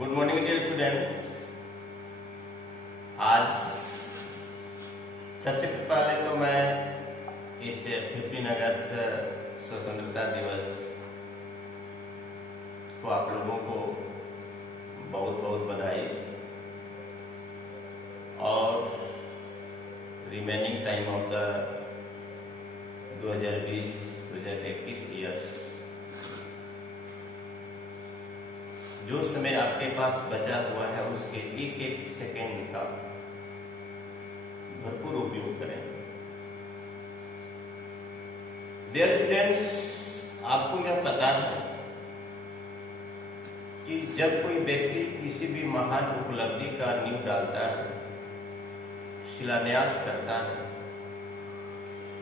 Good morning dear students. आज सबसे पहले तो मैं इस 15 अगस्त स्वतंत्रता दिवस को आप लोगों को बहुत बहुत बधाई और remaining time of the 2020-2021 years. जो समय आपके पास बचा हुआ है उसके एक एक सेकेंड का भरपूर उपयोग करें। डियर स्टूडेंट्स, आपको यह पता है कि जब कोई व्यक्ति किसी भी महान उपलब्धि का नींव डालता है, शिलान्यास करता है,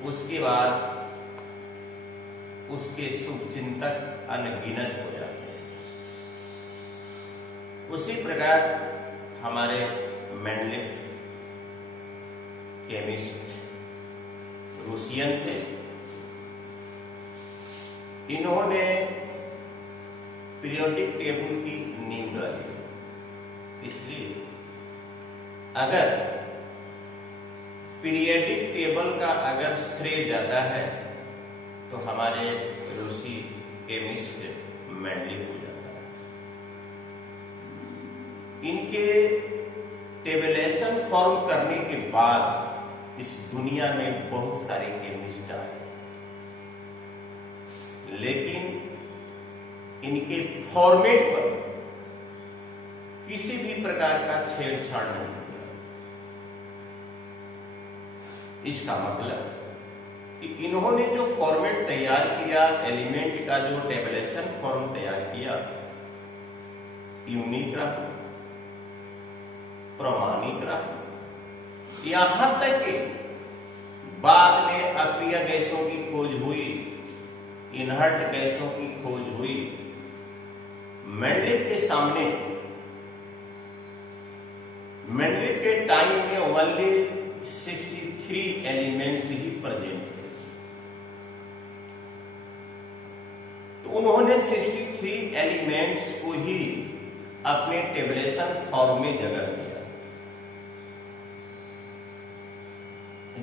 उसके बाद उसके शुभचिंतक अनगिनत हो जाते हैं। उसी प्रकार हमारे मेंडलीफ केमिस्ट रूसियन थे। इन्होंने पीरियोडिक टेबल की नींव डाली। इसलिए अगर पीरियोडिक टेबल का अगर श्रेय जाता है तो हमारे रूसी केमिस्ट मेंडलीफ हो जाता है। इनके टेबलेशन फॉर्म करने के बाद इस दुनिया में बहुत सारे केमिस्ट आए, लेकिन इनके फॉर्मेट पर किसी भी प्रकार का छेड़छाड़ नहीं किया। इसका मतलब कि इन्होंने जो फॉर्मेट तैयार किया, एलिमेंट का जो टेबलेशन फॉर्म तैयार किया, यूनिक रहा, प्रामाणिक रहा। यहां तक कि बाद में अक्रिय गैसों की खोज हुई, इनहर्ट गैसों की खोज हुई। मेंडलीफ के सामने, मेंडलीफ के टाइम में ओनली 63 एलिमेंट्स ही प्रेजेंट थे। तो उन्होंने 63 एलिमेंट्स को ही अपने टेबलेशन फॉर्म में जगह दिया।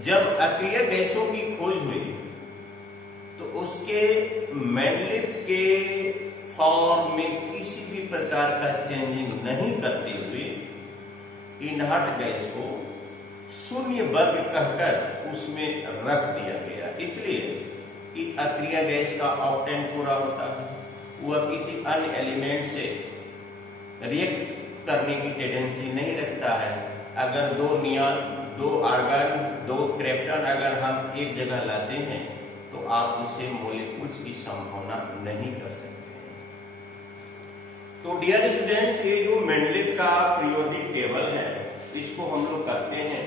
जब अक्रिय गैसों की खोज हुई तो उसके मेंडलीफ के फॉर्म में किसी भी प्रकार का चेंजिंग नहीं करते हुए इनहर्ट गैस को शून्य वर्ग कहकर उसमें रख दिया गया। इसलिए कि अक्रिय गैस का ऑक्टेन पूरा होता है, वह किसी अन्य एलिमेंट से रिएक्ट करने की टेंडेंसी नहीं रखता है। अगर दो आर्गन, दो क्रिप्टन अगर हम एक जगह लाते हैं तो आप उससे मॉलिक्यूल्स की संभावना नहीं कर सकते। तो डियर स्टूडेंट्स, ये जो मेंडलीफ का पीरियोडिक टेबल है, इसको हम लोग करते हैं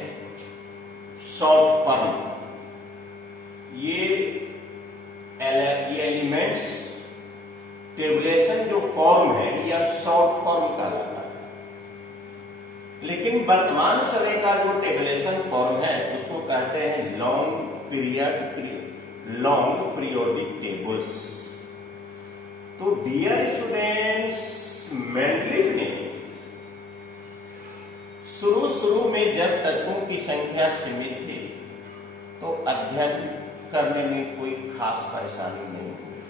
शॉर्ट फॉर्म। ये एलिमेंट्स टेबुलेशन जो फॉर्म है यह शॉर्ट फॉर्म कहलाता है। लेकिन वर्तमान समय का जो टेबुलेशन फॉर्म है उसको कहते हैं लॉन्ग पीरियोडिक टेबल्स। तो डियर स्टूडेंट्स, मेंडलीफ ने शुरू में जब तत्वों की संख्या सीमित थी तो अध्ययन करने में कोई खास परेशानी नहीं हुई।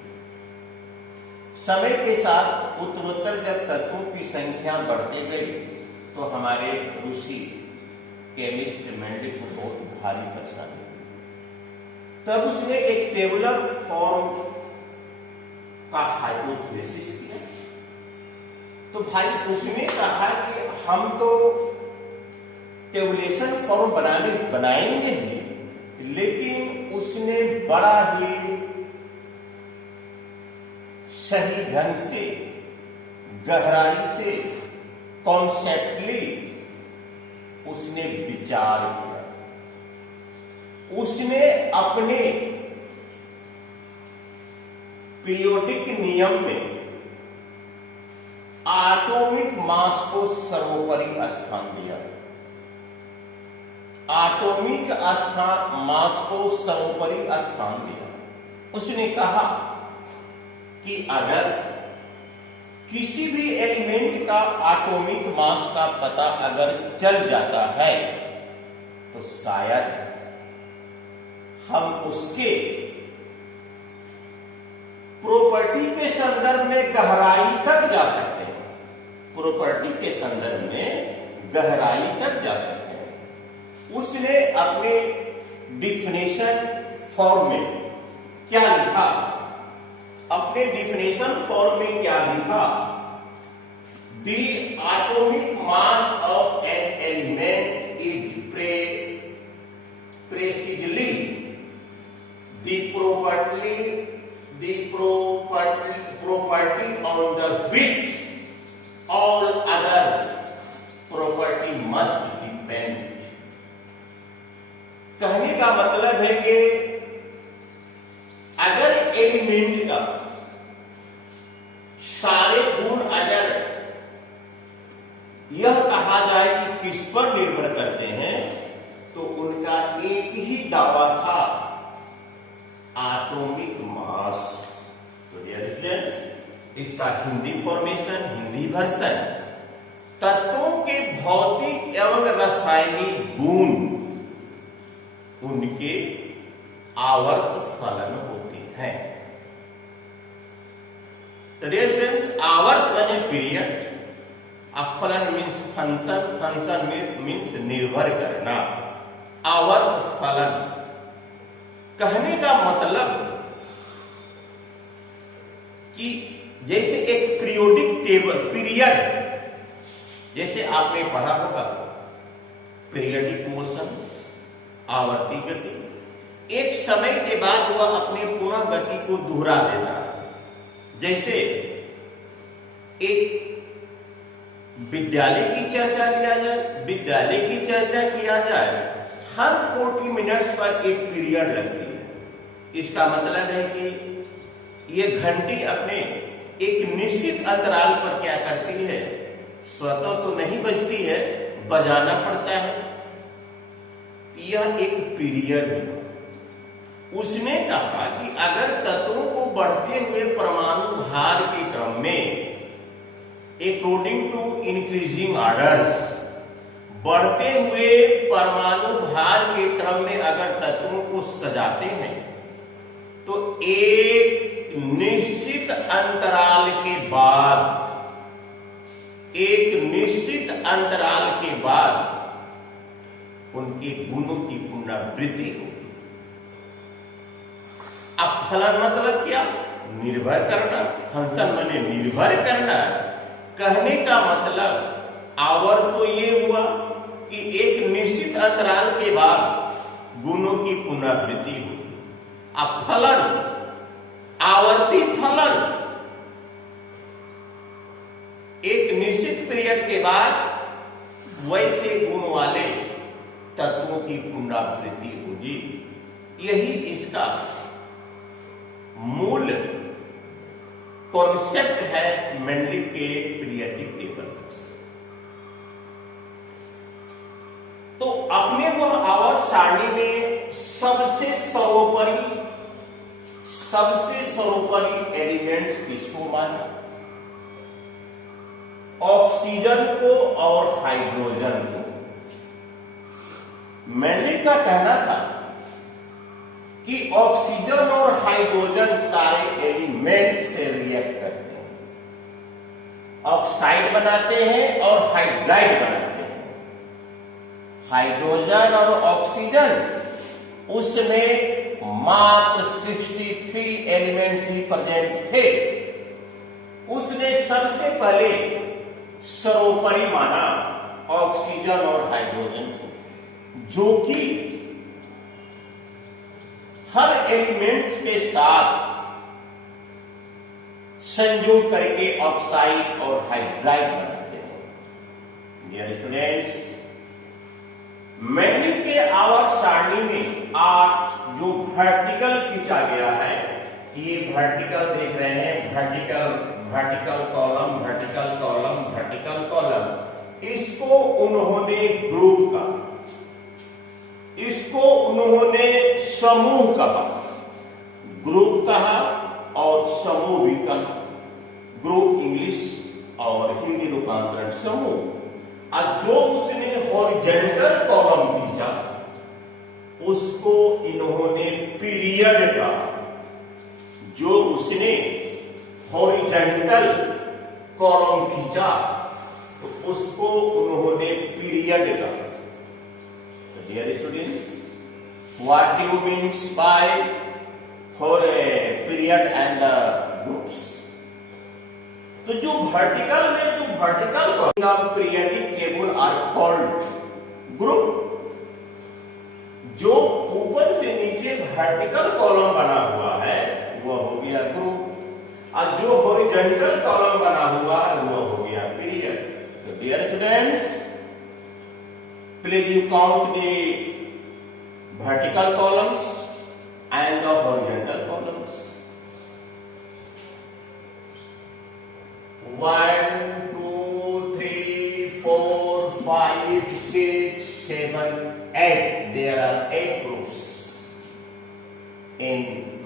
समय के साथ उत्तरोत्तर जब तत्वों की संख्या बढ़ती गई तो हमारे रूसी केमिस्ट मेंडलीफ को बहुत भारी परेशानी हुई। तब उसने एक टेबुलर फॉर्म का हाइपोथेसिस किया। तो भाई उसने कहा कि हम तो टेबुलेशन फॉर्म बनाएंगे ही, लेकिन उसने बड़ा ही सही ढंग से, गहराई से, कॉन्सेप्टली उसने विचार किया। उसने अपने पीरियोडिक नियम में एटॉमिक मास को सर्वोपरि स्थान दिया। एटॉमिक मास को सर्वोपरि स्थान दिया। उसने कहा कि अगर किसी भी एलिमेंट का एटॉमिक मास का पता अगर चल जाता है तो शायद हम उसके प्रॉपर्टी के संदर्भ में गहराई तक जा सकते हैं, प्रॉपर्टी के संदर्भ में गहराई तक जा सकते हैं। उसने अपने डिफिनेशन फॉर्म में क्या लिखा, अपने डिफिनेशन फॉर्म में क्या लिखा, the atomic mass of an element is precisely the property on the which all other property must depend। कहने का मतलब है कि अगर एलिमेंट का सारे गुण अगर यह कहा जाए कि किस पर निर्भर करते हैं तो उनका एक ही दावा था, एटॉमिक मास। तो डियर स्टूडेंट्स, इसका हिंदी फॉर्मेशन, हिंदी वर्जन, तत्वों के भौतिक एवं रासायनिक गुण उनके आवर्त फलन होते हैं। तो डियर स्टूडेंट्स, आवर्त माने पीरियड, फलन मीन्स फंक्शन, फंक्शन मीन्स निर्भर करना, आवर्त फलन। कहने का मतलब कि जैसे एक पीरियोडिक टेबल, पीरियड, जैसे आपने पढ़ा होगा पीरियडिक मोशंस, आवर्ती गति, एक समय के बाद वह अपने पुनः गति को दोहरा देता है। जैसे एक विद्यालय की चर्चा किया जाए, विद्यालय की चर्चा किया जाए, हर 40 मिनट्स पर एक पीरियड लगती है। इसका मतलब है कि ये घंटी अपने एक निश्चित अंतराल पर क्या करती है, स्वतः तो नहीं बजती है, बजाना पड़ता है। यह एक पीरियड है। उसने कहा कि अगर तत्वों को बढ़ते हुए परमाणु भार के क्रम में अकॉर्डिंग टू इंक्रीजिंग ऑर्डर्स, बढ़ते हुए परमाणु भार के क्रम में अगर तत्वों को सजाते हैं तो एक निश्चित अंतराल के बाद, एक निश्चित अंतराल के बाद उनके गुणों की पुनरावृत्ति होगी। अब फलन मतलब क्या, निर्भर करना, फंक्शन माने निर्भर करना। कहने का मतलब आवर्त तो ये हुआ कि एक निश्चित अंतराल के बाद गुणों की पुनरावृत्ति होगी। अब फलन, आवर्ती फलन, एक निश्चित पीरियड के बाद वैसे गुण वाले तत्वों की पुनरावृत्ति होगी। यही इसका मूल कॉन्सेप्ट है मेंडलिव के पीरियडिक टेबल। तो अपने वह आवर्त सारणी में सबसे सर्वोपरि एलिमेंट्स किसको माना, ऑक्सीजन को और हाइड्रोजन को। मेंडलिव का कहना था कि ऑक्सीजन और हाइड्रोजन सारे एलिमेंट से रिएक्ट करते हैं, ऑक्साइड बनाते हैं और हाइड्राइड बनाते हैं। हाइड्रोजन और ऑक्सीजन, उसमें मात्र 63 एलिमेंट्स ही प्रेजेंट थे। उसने सबसे पहले सर्वोपरि माना ऑक्सीजन और हाइड्रोजन को, जो कि हर एलिमेंट्स के साथ संयोग करके ऑक्साइड और हाइड्राइड बनाते हैं। डियर स्टूडेंट्स, मेंडलिव के आवर्त सारणी में 8 जो वर्टिकल खींचा गया है, ये वर्टिकल देख रहे हैं, vertical column, vertical column, vertical column, इसको उन्होंने ग्रुप का, इसको उन्होंने समूह कहा, ग्रुप कहा और समूह भी कहा। ग्रुप इंग्लिश, और हिंदी रूपांतरण समूह। और जो उसने हॉरिजॉन्टल कॉलम खींचा उसको इन्होंने पीरियड का, जो उसने हॉरिजॉन्टल कॉलम खींचा तो उसको उन्होंने पीरियड का। तो dear students, what do means by period and the groups? तो जो vertical periodic table are called group. जो ऊपर से नीचे वर्टिकल कॉलम बना हुआ है वो हो गया ग्रुप, और जो हॉरिजॉन्टल कॉलम बना हुआ है वो हो गया पीरियड। तो dear students, please you count the vertical columns and the horizontal columns. 1, 2, 3, 4, 5, 6, 7, 8. There are 8 groups in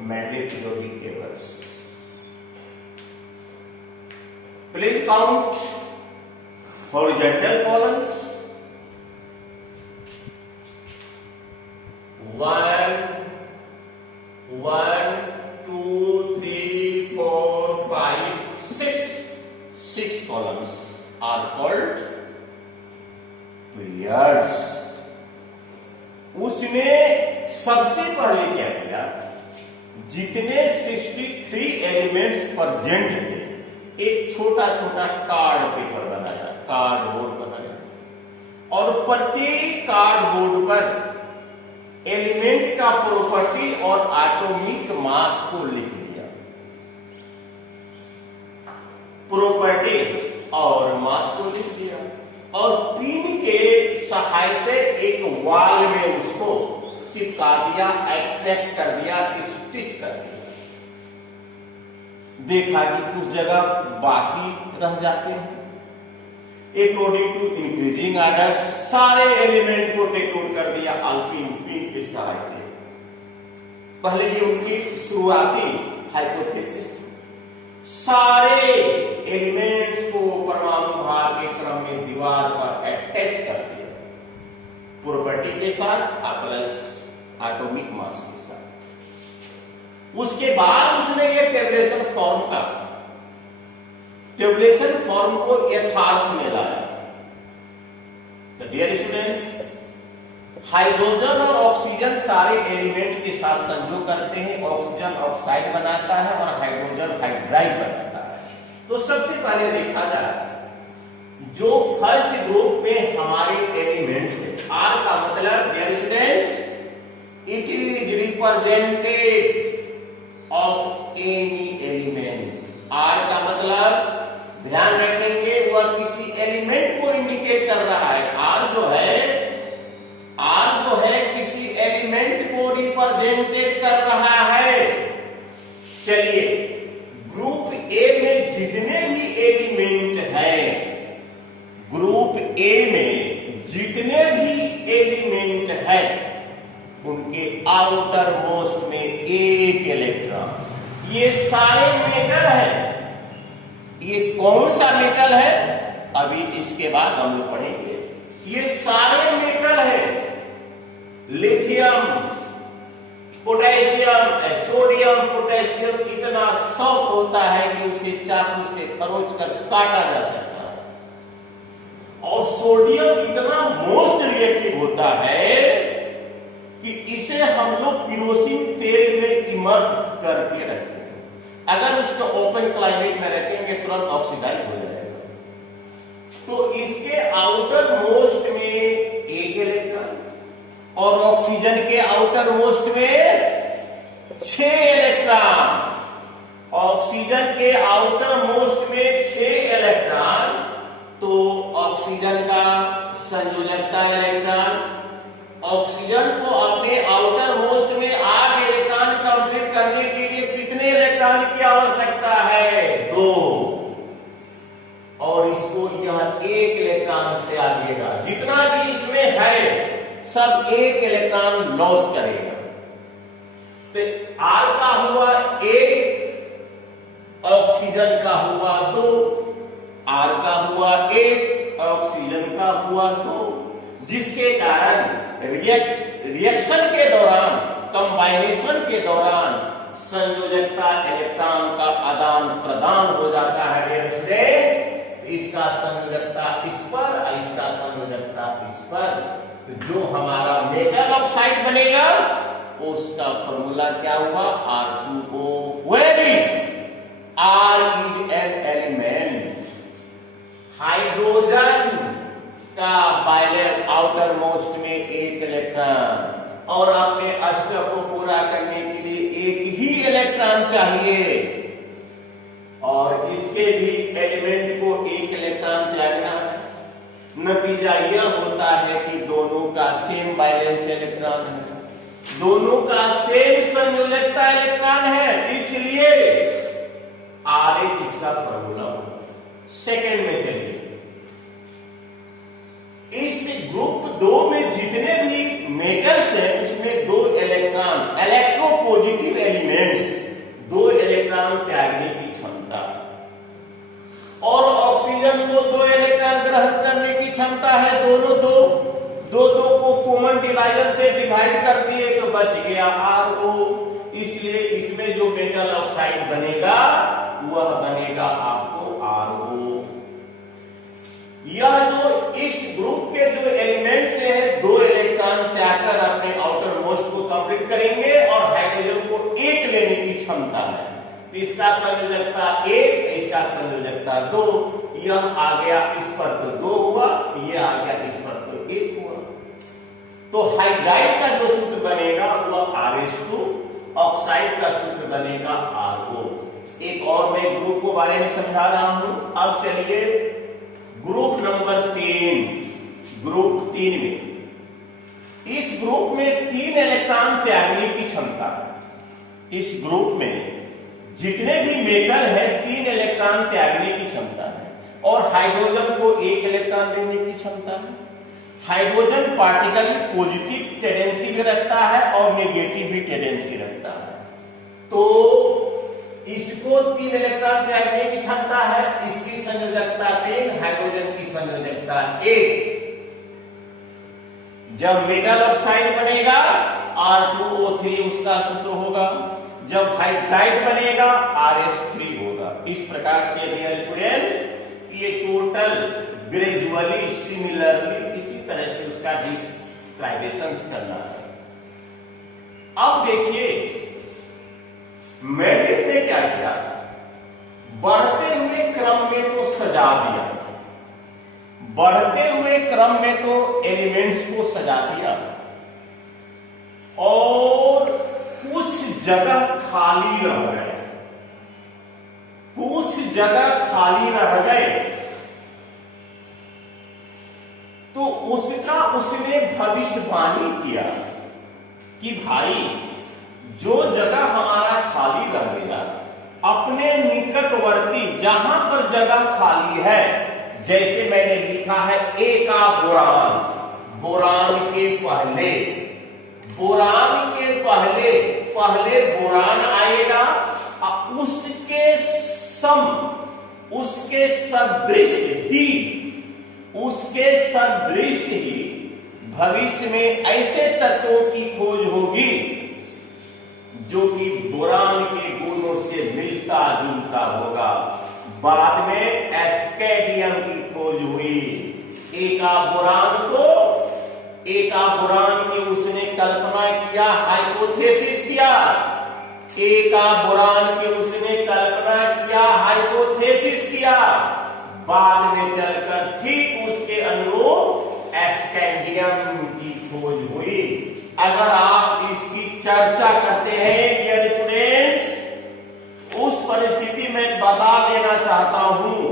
Mendel periodic tables. Please count horizontal columns. 1, 2, 3, 4, 5, 6. 6 columns are called periods. उसने सबसे पहले क्या किया, जितने 63 एलिमेंट्स प्रेजेंट थे एक छोटा छोटा कार्ड पेपर बनाया, कार्डबोर्ड बनाया, और प्रत्येक कार्डबोर्ड पर एलिमेंट का प्रॉपर्टी और एटॉमिक मास को लिख दिया। प्रॉपर्टी और मास को लिख दिया और पिन के सहायता एक वॉल में उसको चिपका दिया, अट्रैक्ट कर दिया, स्टिच कर दिया। देखा कि कुछ जगह बाकी रह जाते हैं। अकॉर्डिंग टू इंक्रीजिंग ऑर्डर सारे एलिमेंट को डिकोड कर दिया अल्पिन पिन के सहायता। पहले ये उनकी शुरुआती हाइपोथेसिस थी। सारे एलिमेंट्स को परमाणु भार के क्रम में दीवार पर अटैच कर दिया, प्रॉपर्टी के साथ और प्लस एटॉमिक मास के साथ। उसके बाद उसने ये टेबुलेशन फॉर्म का, टेबुलेशन फॉर्म को यथार्थ में लाया। तो डियर स्टूडेंट्स, हाइड्रोजन और ऑक्सीजन सारे एलिमेंट के साथ संयोग करते हैं, ऑक्सीजन ऑक्साइड बनाता है और हाइड्रोजन हाइड्राइड बनाता है। तो सबसे पहले देखा जाए जो फर्स्ट ग्रुप में हमारे एलिमेंट्स है, आर का मतलब dear students, it is represented of any element. R का मतलब ध्यान रखेंगे वह किसी एलिमेंट को इंडिकेट कर रहा है। आर जो है किसी एलिमेंट को रिप्रेजेंटेड कर रहा है। चलिए, ग्रुप ए में जितने भी एलिमेंट हैं, ग्रुप ए में जितने भी एलिमेंट हैं उनके आउटर मोस्ट में एक इलेक्ट्रॉन। ये सारे मेटल है। ये कौन सा मेटल है अभी इसके बाद हम लोग पढ़ेंगे। ये सारे मेटल है, लिथियम, पोटेशियम, सोडियम, पोटेशियम इतना सॉफ्ट होता है कि उसे चाकू से खरोच कर काटा जा सकता है। और सोडियम इतना मोस्ट रिएक्टिव होता है कि इसे हम लोग केरोसिन तेल में इमर्ज करके रखते हैं। अगर उसको ओपन क्लाइमेट में रखेंगे तुरंत ऑक्सीडाइज हो जाएगा। तो इसके आउटर मोस्ट में एक इलेक्ट्रॉन और ऑक्सीजन के आउटर मोस्ट में 6 इलेक्ट्रॉन। ऑक्सीजन के आउटर मोस्ट में 6 इलेक्ट्रॉन, तो ऑक्सीजन का संयोजकता इलेक्ट्रॉन, ऑक्सीजन को अपने आउटर मोस्ट में 8 इलेक्ट्रॉन कंप्लीट करने के लिए कितने इलेक्ट्रॉन की आवश्यकता है? 2। और इसको यह 1 इलेक्ट्रॉन से आगेगा। जितना भी इसमें है सब 1 इलेक्ट्रॉन लॉस करेगा। तो आर का हुआ 1, ऑक्सीजन का हुआ 2, R का हुआ 8, ऑक्सीजन का हुआ 2, जिसके कारण रिएक्शन के दौरान, कंबाइनेशन के दौरान संयोजकता इलेक्ट्रॉन का आदान प्रदान हो जाता है डियर स्टूडेंट्स। इसका संयोजकता इस पर, इसका संयोजकता इस पर। तो जो हमारा मेटल ऑक्साइड बनेगा उसका फॉर्मूला क्या हुआ, R2O। Where is R is an element, hydrogen का बाइलर आउटर मोस्ट में एक इलेक्ट्रॉन, और अपने अष्टक को पूरा करने के लिए एक ही इलेक्ट्रॉन चाहिए, और इसके भी एलिमेंट को एक इलेक्ट्रॉन त्यागना है। नतीजा यह होता है कि दोनों का सेम वैलेंस इलेक्ट्रॉन है, दोनों का सेम संयोजकता इलेक्ट्रॉन है, इसलिए RH इसका फॉर्मूला होगा। सेकेंड में चलिए, इस ग्रुप 2 में जितने भी मेटल्स हैं उसमें 2 इलेक्ट्रॉन, इलेक्ट्रोपॉजिटिव एलिमेंट्स, 2 इलेक्ट्रॉन त्यागने की क्षमता, और ऑक्सीजन को 2 इलेक्ट्रॉन ग्रहण करने की क्षमता है। दोनों दो को कॉमन डिवाइजर से डिवाइड कर दिए तो बच गया RO। इसलिए इसमें जो मेटल ऑक्साइड बनेगा वह बनेगा आपको RO। यह जो इस ग्रुप के जो एलिमेंट्स हैं 2 इलेक्ट्रॉन त्यागकर अपने आउटर मोस्ट को कंप्लीट करेंगे, और हाइड्रोजन को 1 लेने की क्षमता है। तो इसका संयोजकता 1, इसका संयोजकता 2, यह आ गया इस पर तो 2 हुआ, यह आ गया इस पर तो 1 हुआ। तो हाइड्राइड का जो सूत्र बनेगा वह RH2, ऑक्साइड का सूत्र बनेगा RO। एक और मैं ग्रुप को बारे में समझा रहा हूं। अब चलिए ग्रुप नंबर 3, ग्रुप 3 में, इस ग्रुप में 3 इलेक्ट्रॉन त्यागने की क्षमता है। इस ग्रुप में जितने भी मेटल है 3 इलेक्ट्रॉन त्यागने की क्षमता है, और हाइड्रोजन को 1 इलेक्ट्रॉन देने की क्षमता है। हाइड्रोजन पार्टिकल पॉजिटिव टेंडेंसी भी रखता है और नेगेटिव भी टेंडेंसी रखता है, तो इसको 3 इलेक्ट्रॉन त्यागने की क्षमता है। इसकी संयोजकता 3, हाइड्रोजन की संयोजकता 1। जब मेटल ऑक्साइड बनेगा R2O3 उसका सूत्र होगा, जब हाइड्राइड बनेगा RH3 होगा। इस प्रकार से डियर स्टूडेंट्स ये टोटल ग्रेजुअली सिमिलरली इसी तरह से उसका डिस्क्राइबेशन करना है। अब देखिए मेंडेल ने क्या किया, बढ़ते हुए क्रम में तो सजा दिया, बढ़ते हुए क्रम में तो एलिमेंट्स को सजा दिया, और कुछ जगह खाली रह गए, कुछ जगह खाली रह गए, तो उसका उसने भविष्यवाणी किया कि भाई जो जगह हमारा खाली रह गया, अपने निकटवर्ती जहां पर जगह खाली है, जैसे मैंने लिखा है A का बोरान, बोरान के पहले, बोरान के पहले बोरान आएगा, उसके सम, उसके सदृश ही, उसके सदृश ही भविष्य में ऐसे तत्वों की खोज होगी जो कि बोरान के गुणों से मिलता जुलता होगा। बाद में एस्केडियम की खोज हुई। एका बोरान की उसने कल्पना किया, हाइपोथेसिस किया, एका बोरान की उसने कल्पना किया, हाइपोथेसिस किया, बाद में चलकर ठीक उसके अनुरूप एस्केडियम की खोज हुई। अगर आप इसकी चर्चा करते हैं डियर स्टूडेंट्स, उस परिस्थिति में बता देना चाहता हूं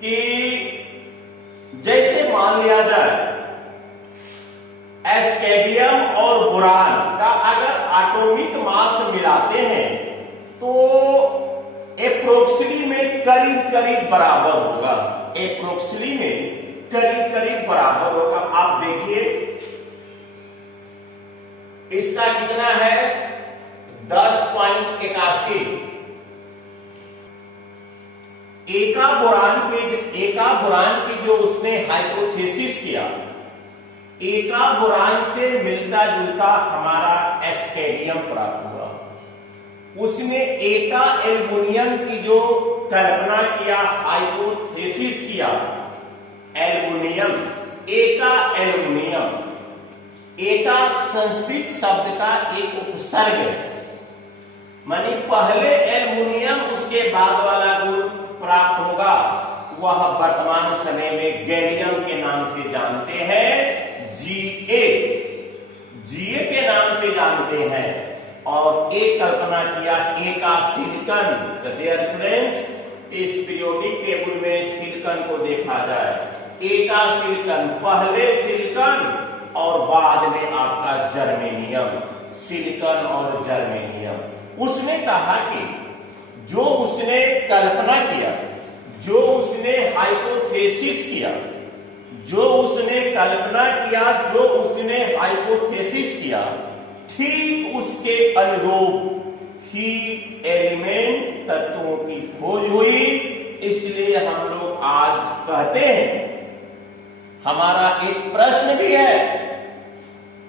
कि जैसे मान लिया जाए एस्केडियम और बोरान का अगर एटॉमिक मास मिलाते हैं तो एप्रोक्सिली में करीब करीब बराबर होगा, एप्रोक्सिली में करीब करीब बराबर होगा। आप देखिए इसका कितना है 10.81, एका बोरान की जो उसने हाइपोथेसिस किया, एका बोरान से मिलता जुलता हमारा एस्केडियम प्राप्त हुआ। उसने एका एल्युमिनियम की जो कल्पना किया, हाइपोथेसिस किया, एल्युमिनियम, एका एल्युमिनियम, एका संस्कृत शब्द का एक उपसर्ग है, मानी पहले एल्युमिनियम उसके बाद वाला गुण प्राप्त होगा, वह वर्तमान समय में गैलियम के नाम से जानते हैं, जीए के नाम से जानते हैं। और एक कल्पना किया एका सिलिकॉन, डियर स्टूडेंट्स, इस पीरियोडिक टेबल में सिलिकॉन को देखा जाए, एका सिलिकॉन, पहले सिलिकॉन और बाद में आपका जर्मेनियम, सिलिकॉन और जर्मेनियम। उसने कहा कि जो उसने कल्पना किया, जो उसने हाइपोथेसिस किया, जो उसने कल्पना किया, जो उसने हाइपोथेसिस किया, ठीक उसके अनुरूप ही एलिमेंट तत्वों की खोज हुई। इसलिए हम लोग आज कहते हैं, हमारा एक प्रश्न भी है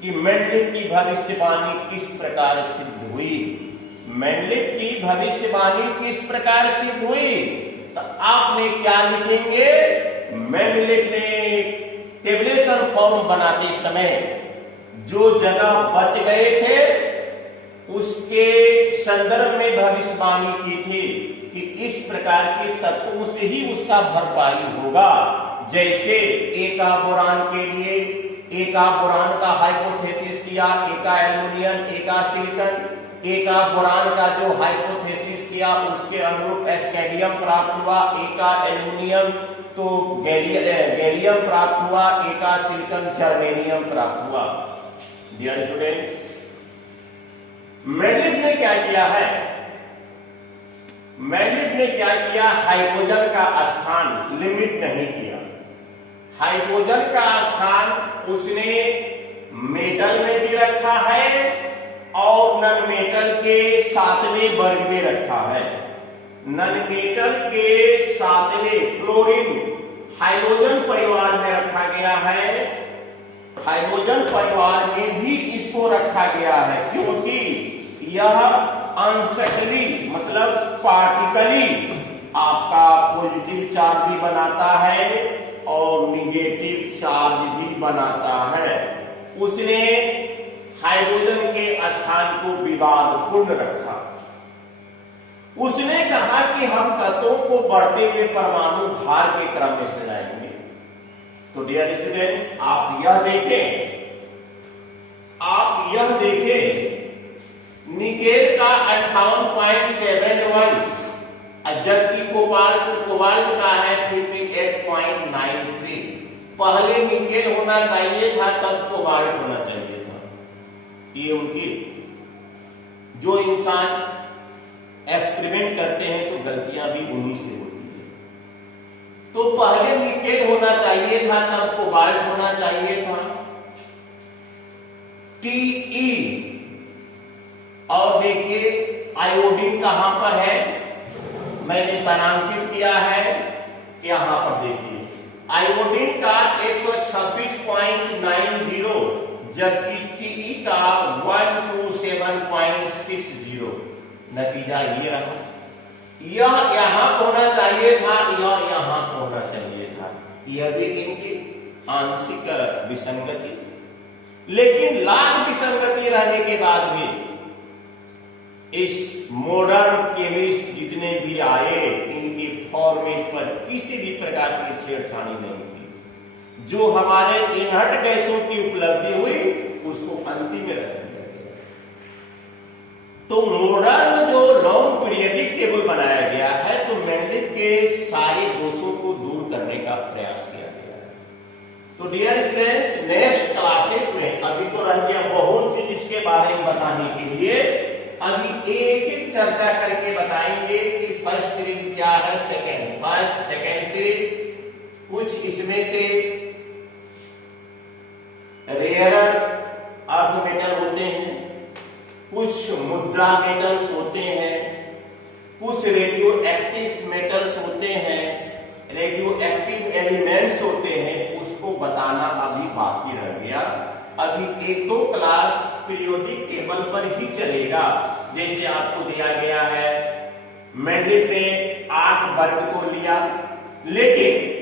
कि मेंडलिव की भविष्यवाणी किस प्रकार सिद्ध हुई, मेंडलिव की भविष्यवाणी किस प्रकार सिद्ध हुई। तो आपने क्या लिखेंगे, मेंडलिव ने टेबुलेशन फॉर्म बनाते समय जो जगह बच गए थे उसके संदर्भ में भविष्यवाणी की थी कि इस प्रकार के तत्वों से ही उसका भरपाई होगा। जैसे एका बोरान के लिए एका बोरान का हाइपोथेसिस किया, एका एल्युमिनियम, एका सिलिकॉन, एका बोरान का जो हाइपोथेसिस किया उसके अनुरूप एस्केडियम प्राप्त हुआ, एका एल्युमिनियम तो गैलियम प्राप्त हुआ, एका सिलिकॉन जर्मेनियम प्राप्त हुआ। डियर स्टूडेंट्स, मेंडलिव ने क्या किया है, मेंडलिव ने क्या किया, हाइड्रोजन का स्थान लिमिट नहीं किया। हाइड्रोजन का स्थान उसने मेटल में भी रखा है और नॉन मेटल के 7वें वर्ग में रखा है। नॉन मेटल के 7वें फ्लोरीन हाइड्रोजन परिवार में रखा गया है। हाइड्रोजन परिवार में भी इसको रखा गया है क्योंकि यह अंशकली मतलब पार्टिकली आपका पॉजिटिव चार्ज भी बनाता है और निगेटिव चार्ज भी बनाता है। उसने हाइड्रोजन के स्थान को विवादपूर्ण रखा। उसने कहा कि हम तत्वों को बढ़ते हुए परमाणु भार के क्रम में सजाएंगे। तो डियर स्टूडेंट्स, आप यह देखें निकेल का 58.71 जबकि कोबाल्ट का है 58.93। पहले निकेल होना चाहिए था, तब कोबाल्ट होना चाहिए था। ये उनकी, जो इंसान एक्सपेरिमेंट करते हैं तो गलतियां भी उन्हीं से होती है। तो पहले निकेल होना चाहिए था, तब कोबाल्ट होना चाहिए था। Te और देखिए आयोडीन कहां पर है, मैंने स्थानांकित किया है, यहां पर देखिए आयोडीन का 126.90 जबकि Te का 127.60। नतीजा ये रहा, यह यहां होना चाहिए था, यह यहां होना चाहिए था। यह भी इनकी आंशिक विसंगति, लेकिन लाख विसंगति रहने के बाद भी इस मॉडर्न केमिस्ट जितने भी आए, इनकी फॉर्मेट पर किसी भी प्रकार की छेड़छाड़ी नहीं की। जो हमारे इनहर्ट गैसों की उपलब्धि हुई उसको अंतिम में रख दिया गया। तो मॉडर्न जो लॉन्ग पीरियडिक टेबल बनाया गया है, तो मेंडलिव के सारे दोषों को दूर करने का प्रयास किया गया है। तो डियर स्टूडेंट्स, नेक्स्ट क्लासेस में अभी तो रह गया बहुत चीज इसके बारे में बताने के लिए, अभी एक एक चर्चा करके बताएंगे कि फर्स्ट सीरीज क्या है, सेकेंड सीरीज, कुछ इसमें से रेयरर अर्थ मेटल होते हैं, कुछ मुद्रा मेटल्स होते हैं, कुछ रेडियो एक्टिव मेटल्स होते हैं, अभी एक दो क्लास पीरियोडिक टेबल पर ही चलेगा। जैसे आपको दिया गया है, मेंडलिव ने 8 वर्ग को लिया, लेकिन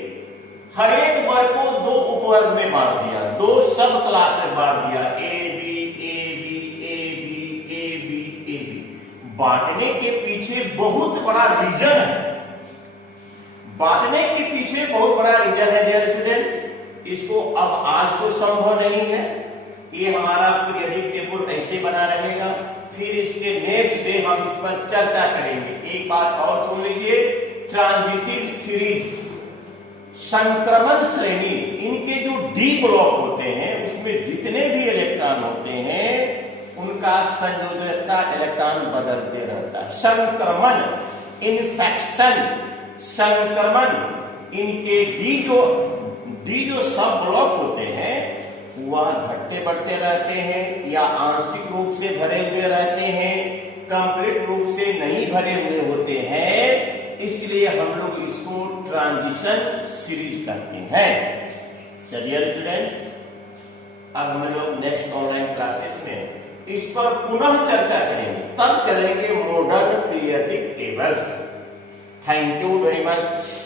हर एक वर्ग को 2 उपवर्ग में बांट दिया, 2 सब क्लास में बांट दिया, A B A B A B A B A B. बांटने के पीछे बहुत बड़ा रीजन है, बांटने के पीछे बहुत बड़ा रीजन है डियर स्टूडेंट्स। इसको अब आज तो संभव नहीं है, ये हमारा पीरियोडिक टेबल ऐसे बना रहेगा, फिर इसके नेक्स्ट डे हम इस पर चर्चा करेंगे। एक बात और सुन लीजिए, ट्रांजिटिव सीरीज, संक्रमण श्रेणी, इनके जो डी ब्लॉक होते हैं उसमें जितने भी इलेक्ट्रॉन होते हैं उनका संयोजकता इलेक्ट्रॉन बदलते रहता है। संक्रमण, इन्फेक्शन, संक्रमण, इनके डी जो सब ब्लॉक होते हैं वह घटते बढ़ते रहते हैं या आंशिक रूप से भरे हुए रहते हैं, कंप्लीट रूप से नहीं भरे हुए होते हैं, इसलिए हम लोग इसको ट्रांजिशन सीरीज कहते हैं। चलिए स्टूडेंट्स, अब हम लोग नेक्स्ट ऑनलाइन क्लासेस में इस पर पुनः चर्चा करेंगे, तब चलेंगे modern periodic tables. Thank you very much.